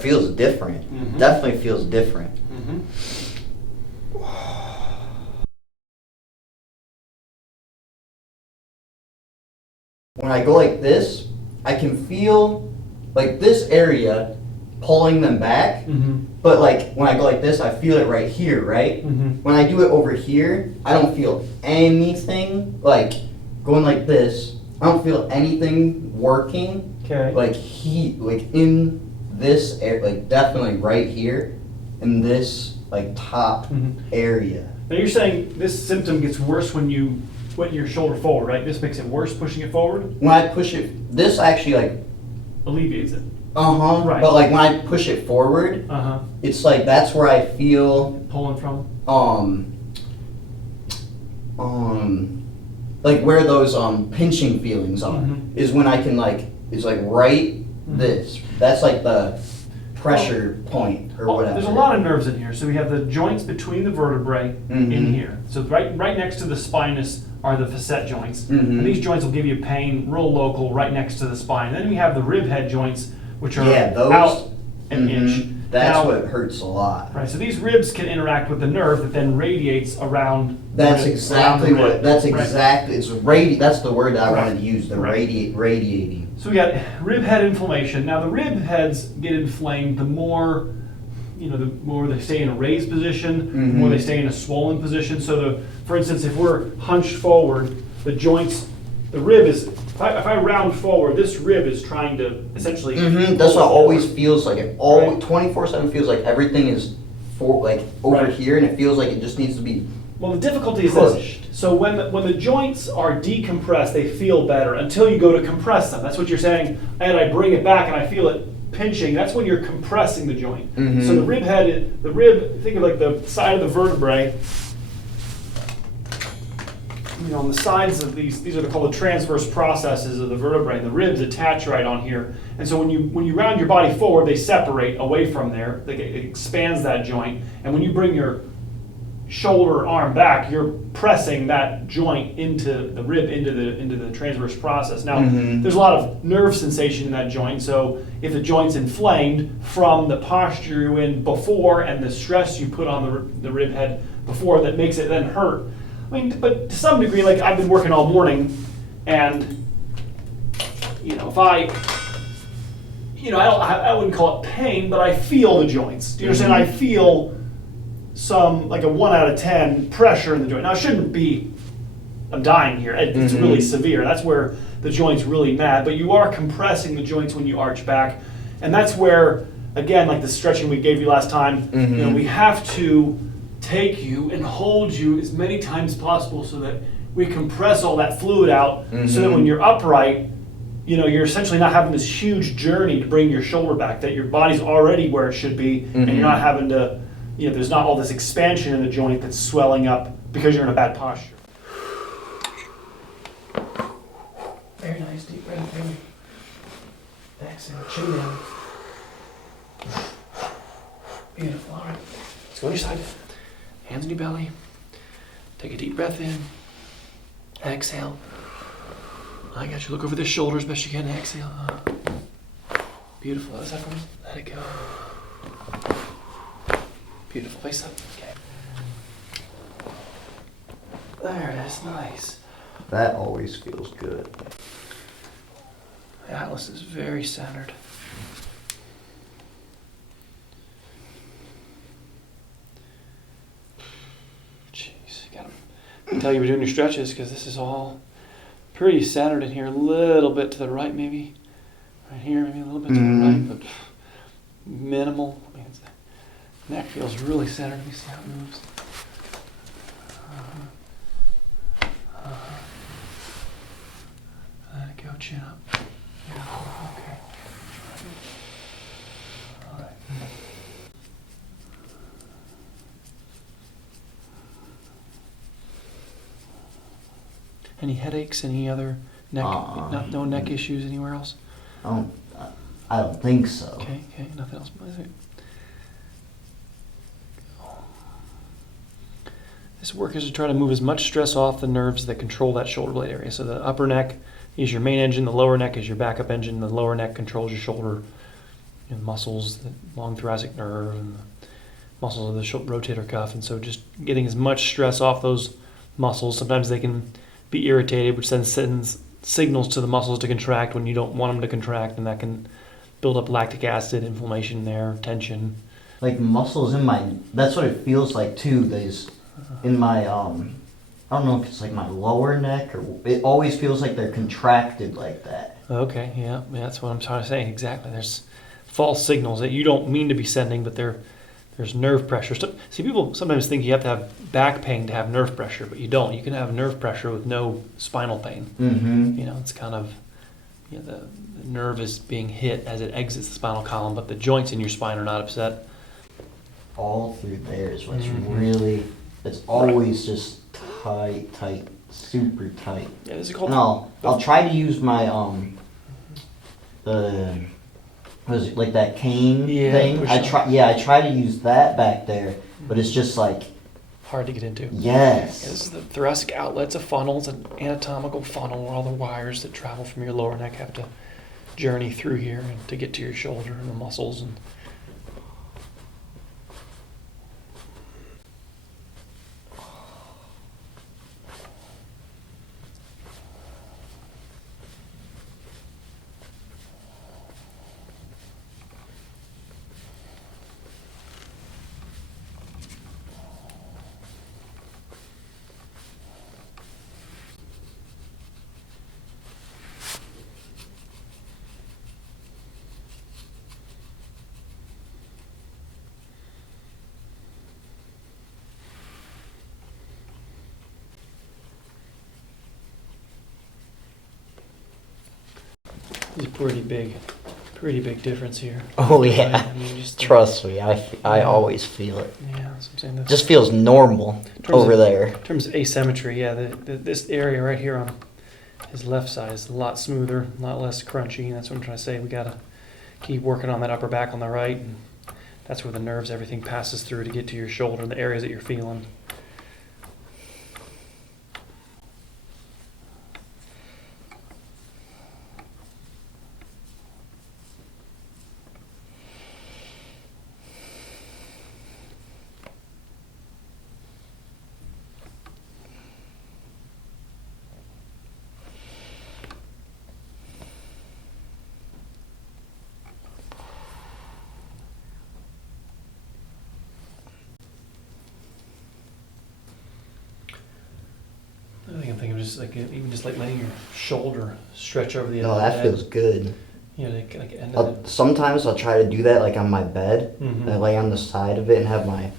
feels different. Mm-hmm. Definitely feels different. Mm-hmm. When I go like this, I can feel like this area pulling them back. Mm-hmm. But like when I go like this, I feel it right here, right? Mm-hmm. When I do it over here, I don't feel anything. Like going like this, I don't feel anything working. Okay. Like heat, like in this area, like definitely right here, in this like top area. Now you're saying this symptom gets worse when you put your shoulder forward, right? This makes it worse pushing it forward? When I push it, this actually like Alleviates it. Right. But like when I push it forward, it's like that's where I feel Pulling from? like where those pinching feelings are is when I can like it's like right this. That's like the pressure point or whatever. There's a lot of nerves in here. So we have the joints between the vertebrae in here. So right next to the spinous are the facet joints. And these joints will give you pain real local right next to the spine. Then we have the rib head joints, which are out an inch. That's now, what hurts a lot. Right. So these ribs can interact with the nerve that then radiates around. That's exactly around what. That's exactly. Right. It's That's the word that I wanted to use. The radiating. So we got rib head inflammation. Now the rib heads get inflamed the more, the more they stay in a raised position, the more they stay in a swollen position. So for instance, if we're hunched forward, the joints, the rib is. If I round forward, this rib is trying to essentially. That's what it always feels like. It always 24/7 feels like everything is over here, and it feels like it just needs to be. Well, the difficulty is this. So when the joints are decompressed, they feel better until you go to compress them. That's what you're saying. And I bring it back and I feel it pinching. That's when you're compressing the joint. So the rib head, think of like the side of the vertebrae. On the sides of these are called the transverse processes of the vertebrae. The ribs attach right on here, and so when you round your body forward, they separate away from there. It expands that joint, and when you bring your shoulder or arm back, you're pressing that joint into the rib, into the transverse process. Now, there's a lot of nerve sensation in that joint, so if the joint's inflamed from the posture you're in before and the stress you put on the rib head before, that makes it then hurt. But to some degree, like I've been working all morning, and if I wouldn't call it pain, but I feel the joints. Do you understand? I feel like a 1 out of 10 pressure in the joint. Now, it shouldn't be, I'm dying here. It's really severe. That's where the joint's really mad. But you are compressing the joints when you arch back, and that's where, again, like the stretching we gave you last time, we have to take you and hold you as many times as possible so that we compress all that fluid out so that when you're upright, you're essentially not having this huge journey to bring your shoulder back, that your body's already where it should be, and you're not having to, there's not all this expansion in the joint that's swelling up because you're in a bad posture. Very nice, deep breath, baby. Exhale, chin down. Beautiful, all right. Let's go on your side. Hands on your belly. Take a deep breath in. Exhale. I got you. Look over the shoulder as best you can. Exhale. Beautiful. How's that from? Let it go. Beautiful. Face up. Okay. There it is. Nice. That always feels good. The atlas is very centered. Tell you we're doing your stretches because this is all pretty centered in here. A little bit to the right, maybe right here, maybe a little bit to the right, but minimal. The neck feels really centered. Let me see how it moves. Let it go, chin up. Yeah, okay. All right. Any headaches? Any other neck? No neck issues anywhere else? I don't think so. Okay. Nothing else. This work is to try to move as much stress off the nerves that control that shoulder blade area. So the upper neck is your main engine, the lower neck is your backup engine. The lower neck controls your shoulder and muscles, the long thoracic nerve, and the muscles of the rotator cuff. And so just getting as much stress off those muscles. Sometimes they can be irritated, which then sends signals to the muscles to contract when you don't want them to contract, and that can build up lactic acid, inflammation there, tension. Like muscles in my, that's what it feels like too. There's in my, I don't know if it's like my lower neck or it always feels like they're contracted like that. Okay, yeah, that's what I'm trying to say. Exactly. There's false signals that you don't mean to be sending, but there's nerve pressure. So, see, people sometimes think you have to have back pain to have nerve pressure, but you don't. You can have nerve pressure with no spinal pain. Mm-hmm. You know, it's kind of, you know, the nerve is being hit as it exits the spinal column, but the joints in your spine are not upset. All through there is what's really, it's always just tight, super tight. Yeah, this is called. And I'll try to use my the was it like that cane thing? I try to use that back there, but it's just like hard to get into. Yes. Yeah, this is the thoracic outlet. It's a funnel. It's an anatomical funnel where all the wires that travel from your lower neck have to journey through here and to get to your shoulder and the muscles. And it's a pretty big difference here. Oh yeah. I mean, just Trust me, I always feel it. Yeah, that's what I'm saying. That's, Just feels normal over there. in terms of asymmetry, yeah, this area right here on his left side is a lot smoother, a lot less crunchy. And that's what I'm trying to say. We gotta keep working on that upper back on the right. And that's where the nerves, everything passes through to get to your shoulder and the areas that you're feeling. I think I'm thinking of just like even just like letting your shoulder stretch over the end No, of the that head. feels good. You know, like end of the, Sometimes I'll try to do that like on my bed. Mhm. I lay on the side of it and have my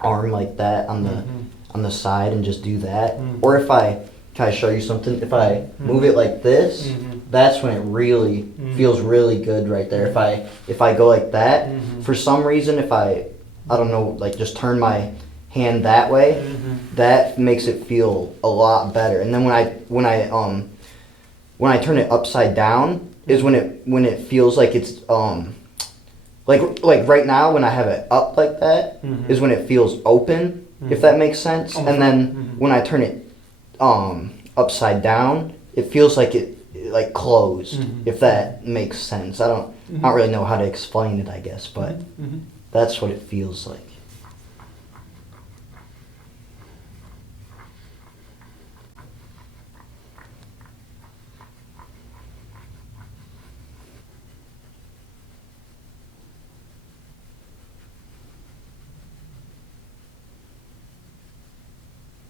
arm like that on Mhm. the side and just do that. Mhm. Or if can I show you something? If I move it like this, Mhm. that's when it really feels really good right there. If I go like that, Mhm. for some reason, if I don't know, like just turn my hand that way, Mhm. that makes it feel a lot better. And then when I turn it upside down is when it feels like it's like right now when I have it up like that Mhm. is when it feels open, if that makes sense. Oh, And then mhm. when I turn it upside down, it feels like it like closed, Mhm. if that makes sense. I don't really know how to explain it, I guess, but Mhm. that's what it feels like.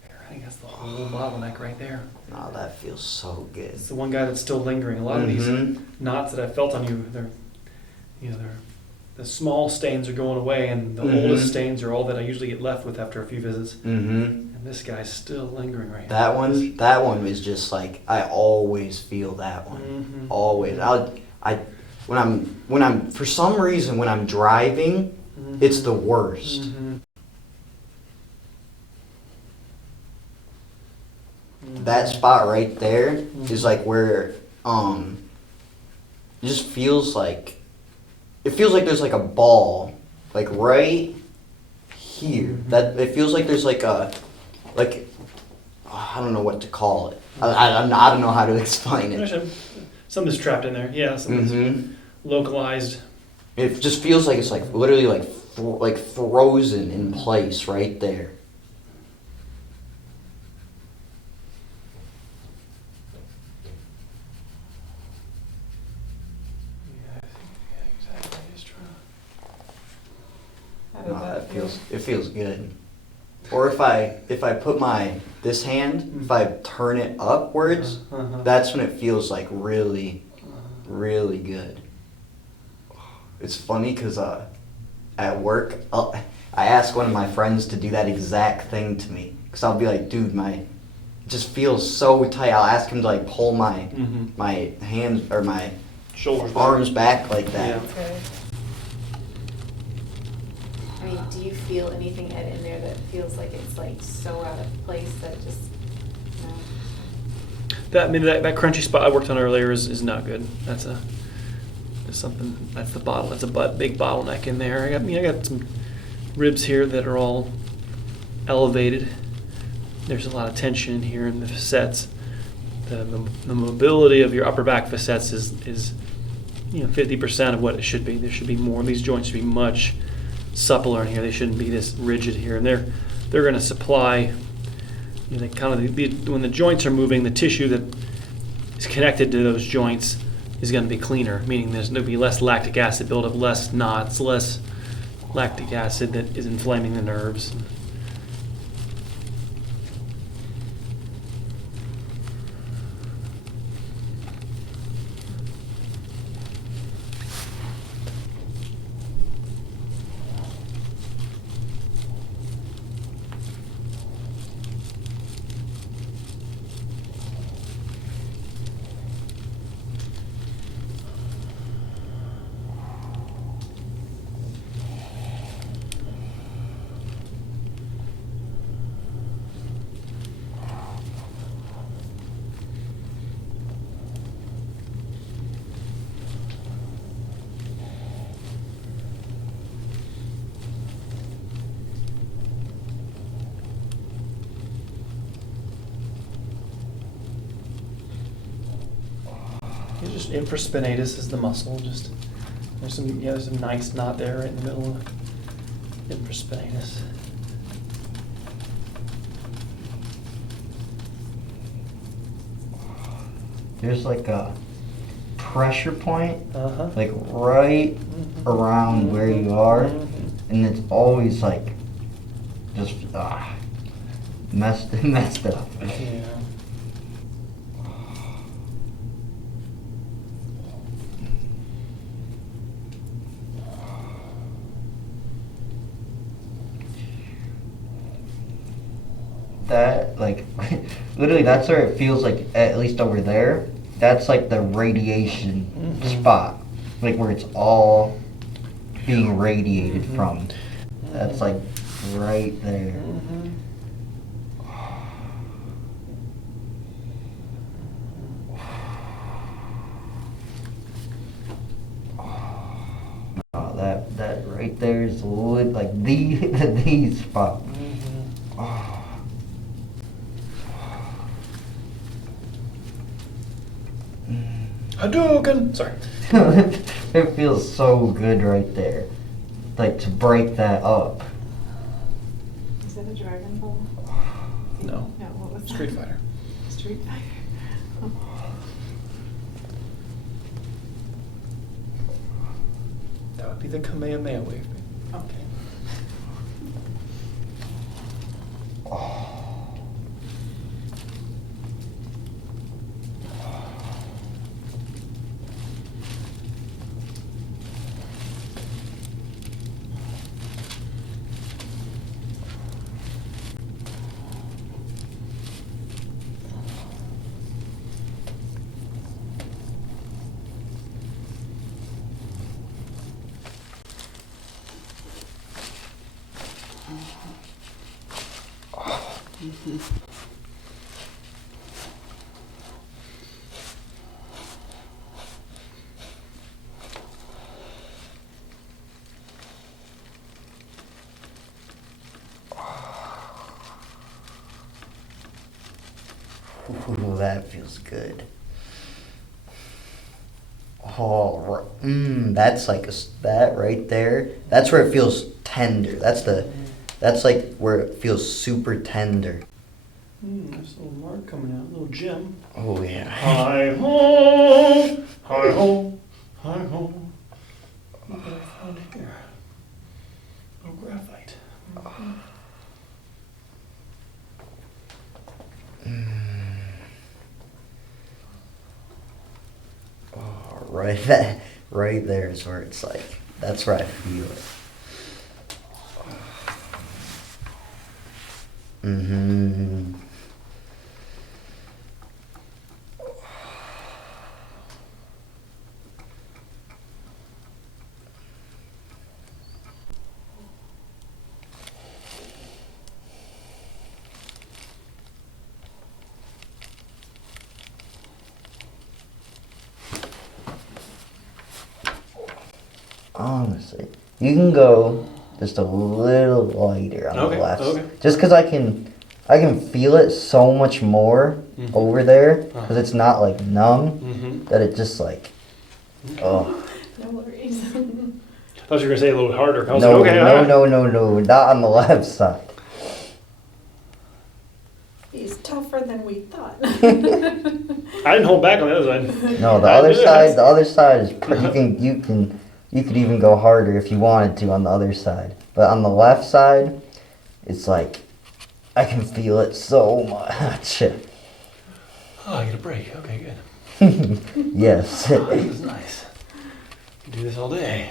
I think that's the whole bottleneck right there. Oh, that feels so good. It's the one guy that's still lingering. A lot of these Mhm. knots that I felt on you, the small stains are going away, and the Mhm. oldest stains are all that I usually get left with after a few visits. Mm-hmm. And this guy's still lingering right That now. one is just like I always feel that one. Mhm. Always. When I'm for some reason when I'm driving, Mhm. it's the worst. Mhm. That spot right there is like where it just feels like there's like a ball like right here. Mhm. That it feels like there's like a I don't know what to call it. I don't know how to explain it. Something's trapped in there. Yeah, something's Mm-hmm. localized It just feels like it's like literally like frozen in place right there. How does No, that feel? it feels good. Or if I put this hand, if I turn it upwards, that's when it feels like really, really good. It's funny because at work, I ask one of my friends to do that exact thing to me. Because I'll be like, dude, it just feels so tight. I'll ask him to like pull my hands or my Shoulders, arms back like that. Yeah. Okay. I mean, do you feel anything, Ed, in there that feels like it's like so out of place that it just, no? That crunchy spot I worked on earlier is not good. That's a big bottleneck in there. I got some ribs here that are all elevated. There's a lot of tension in here in the facets. The mobility of your upper back facets is 50% of what it should be. There should be more. These joints should be much suppler in here. They shouldn't be this rigid here. And they're going to supply, when the joints are moving, the tissue that is connected to those joints is going to be cleaner, meaning there's going to be less lactic acid buildup, less knots, less lactic acid that is inflaming the nerves. It's just infraspinatus is the muscle. There's some nice knot there right in the middle of infraspinatus. There's like a pressure point, Uh-huh. like right around where you are, and it's always like just messed up. Yeah. That like literally that's where it feels like, at least over there, that's like the radiation spot, like where it's all being radiated from. That's like right there. Oh, that right there is like the spot. Oh. Hadouken! Sorry. It feels so good right there. Like to break that up. Is that a Dragon Ball? No. No, what was that? Street Fighter. Street Fighter. Oh. That would be the Kamehameha wave. Okay. Ooh, that feels good. Oh. Oh, that's like that right there. That's where it feels tender. That's like where it feels super tender. There's a little mark coming out, a little gem. Oh yeah. Hi ho, hi ho, hi ho. What did I find here? Oh, graphite. Oh, right there is where it's like. That's where I feel it. Mm-hmm. Honestly, you can go just a little lighter on the left, just because I can feel it so much more over there because it's not like numb that it just like, oh. No worries. I thought you were gonna say a little harder. I was No, like, okay, no, not on the left side. He's tougher than we thought. I didn't hold back on the other side. No, the other side is you could even go harder if you wanted to on the other side. But on the left side, it's like I can feel it so much. Oh, I get a break. Okay, good. Yes. Oh, this is nice. You can do this all day.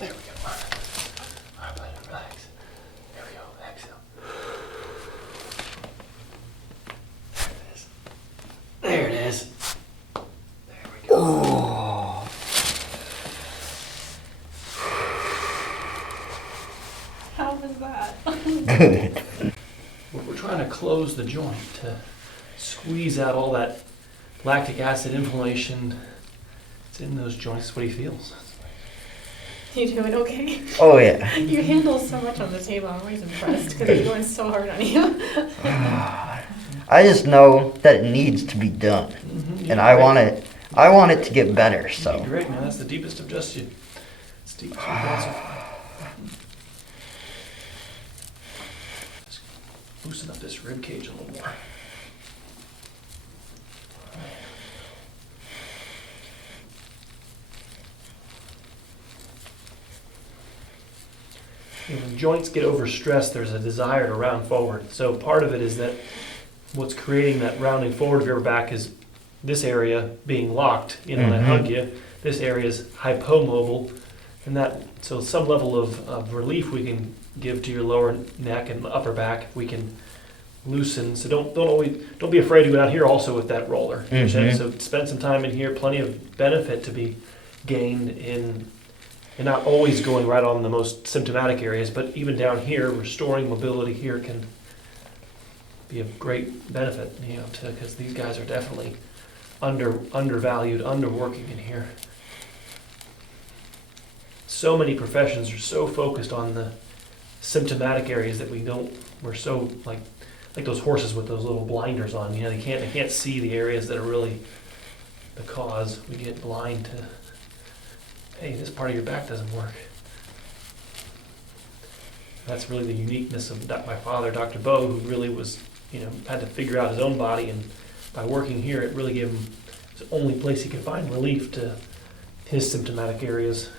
There we go. All right, buddy, relax. There we go. Exhale. There it is. There we go. Oh. How was that? Good. We're trying to close the joint to squeeze out all that lactic acid inflammation that's in those joints. What he feels. You doing okay? Oh yeah. You handle so much on the table. I'm always impressed because you're going so hard on you. I just know that it needs to be done, and I want it. I want it to get better. So. Great, man. That's the deepest of just you. It's deep. Just loosen up this rib cage a little more. When joints get overstressed, there's a desire to round forward. So part of it is that what's creating that rounding forward of your back is this area being locked, that hug you. This area is hypomobile, and so some level of relief we can give to your lower neck and upper back. We can loosen. So don't be afraid to go down here also with that roller. So spend some time in here. Plenty of benefit to be gained in. And not always going right on the most symptomatic areas, but even down here, restoring mobility here can be of great benefit, because these guys are definitely undervalued, underworking in here. So many professions are so focused on the symptomatic areas that we're so like those horses with those little blinders on. They can't see the areas that are really the cause. We get blind to, hey, this part of your back doesn't work. That's really the uniqueness of my father, Dr. Bo, who really was, had to figure out his own body, and by working here, it really gave him the only place he could find relief to his symptomatic areas.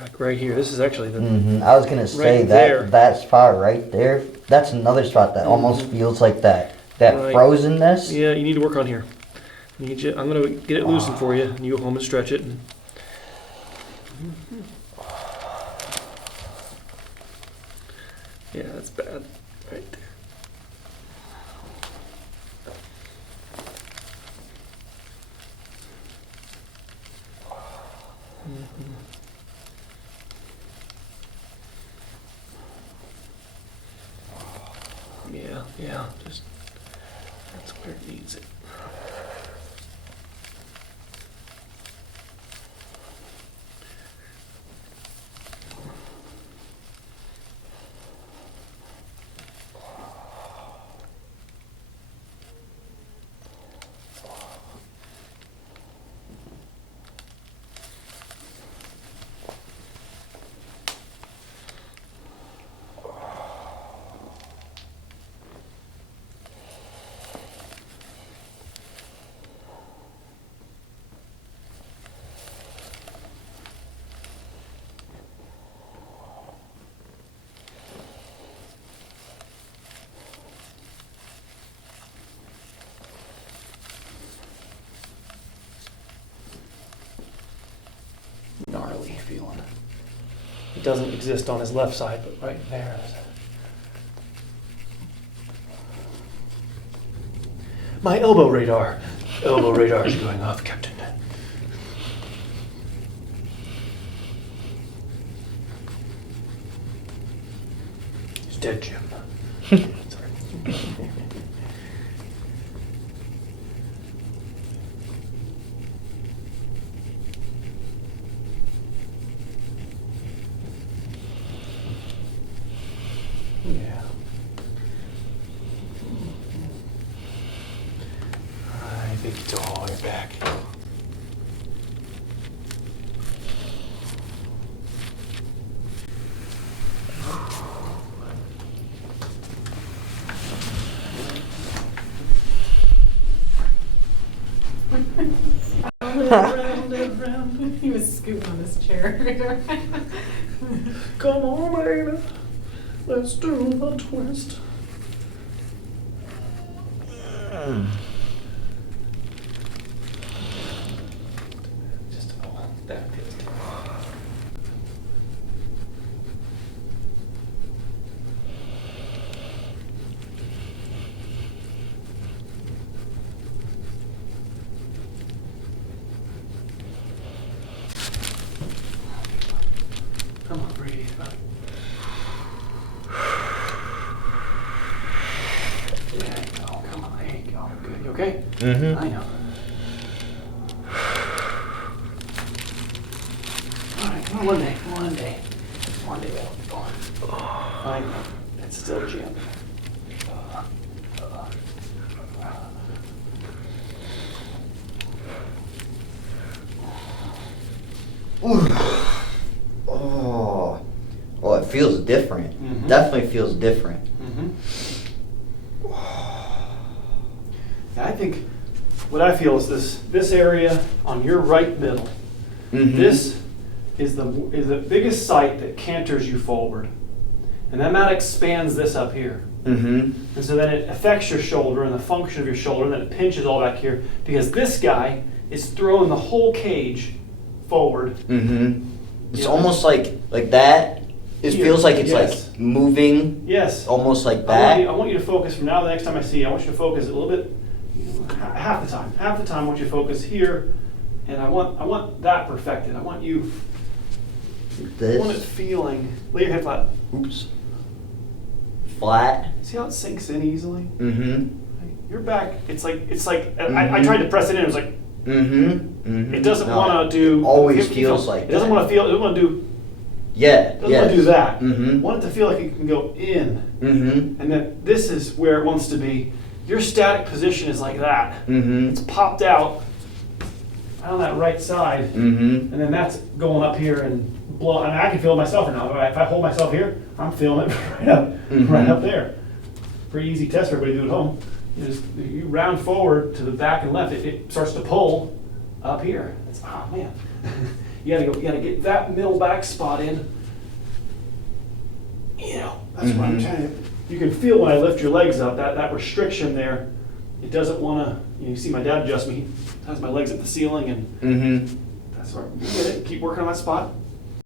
Like right here, this is actually the I was gonna say right there. that spot right there. That's another spot that almost feels like that Right. frozenness. Yeah, you need to work on here. I'm gonna get it loosened for you, and you go home and stretch it. And yeah, that's bad, right there. Yeah, just that's where it needs it. Gnarly feeling. It doesn't exist on his left side, but right there. My elbow radar. Elbow radar is going off, Captain. He's dead, Jim. Sorry. Yeah. I think it's all your back. Round and round. He was scooting on this chair. Come on, baby. Let's do the twist. Just that feels good. Come on, breathe. There you go. Come on, there you go. Good. You okay? Mm-hmm. I know. All right, come on, one day. One day we'll keep going. I know. It's still jammed. Oh, well, it feels different. Mhm. Definitely feels different. Yeah, I think what I feel is this area on your right middle. Mhm. This is the biggest site that canters you forward, and then that expands this up here. Mm-hmm. And so then it affects your shoulder and the function of your shoulder, and then it pinches all back here because this guy is throwing the whole cage forward. Mm-hmm. It's Yeah. almost like that. It Here, feels like it's yes. like moving, Yes. almost like I that. want you to focus from now to the next time I see you. I want you to focus a little bit, half the time. Half the time I want you to focus here, and I want that perfected. I want you, I want it This. feeling, lay your head flat. Oops. Flat. See how it sinks in easily? Mm-hmm. Your back, it's like I tried to press it in, it was like, Mm-hmm. Mm-hmm. it doesn't No, want to do. always it feels like It doesn't that. want to feel, it doesn't want to do, Yeah. it doesn't want to do that. Mm-hmm. I want it to feel like it can go in. Mm-hmm. And then this is where it wants to be. Your static position is like that. Mm-hmm. It's popped out on that right side, Mm-hmm. and then that's going up here and blow. I mean, I can feel it myself now. If I hold myself here, I'm feeling it Mhm. right up there. Pretty easy test for everybody to do at home. You round forward to the back and left, it starts to pull up here. It's, oh man, you gotta get that middle back spot in. You know, that's what I'm Mhm. trying to. You can feel when I lift your legs up that restriction there. it doesn't want to, you see my dad adjust me, he has my legs at the ceiling, and Mm-hmm. that's where you get it. Keep working on that spot.